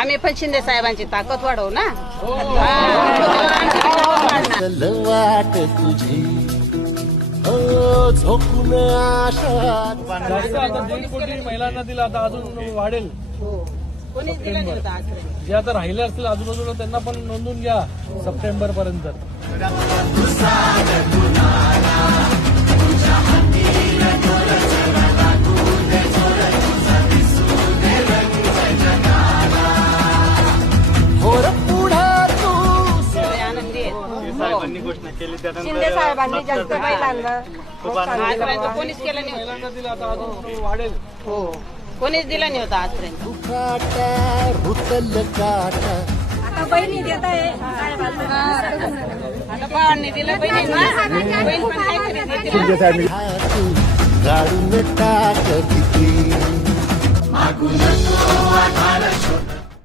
आम्ही पण शिंदे साहेबांची ताकद वाढवू ना. वाट तुझी झोपून आशात आता 1.5 कोटी महिलांना दिला, आता अजून वाढेल. कोणीच दिलं नाही होतं आजपर्यंत. जे आता राहिले असतील आजूबाजूला त्यांना पण नोंदवून घ्या सप्टेंबर पर्यंत. शिंदे साहेबांनी जास्त महिलांना आजपर्यंत कोणीच केलं नाही. महिलांना दिला, आता अजून वाढेल. हो, कोणीच दिलं नाही होतं आजपर्यंत. आता बहिणी देत आहे. आता भावांनी दिलं, बहिणींना बहीण पण काय करेल. गाडून टाक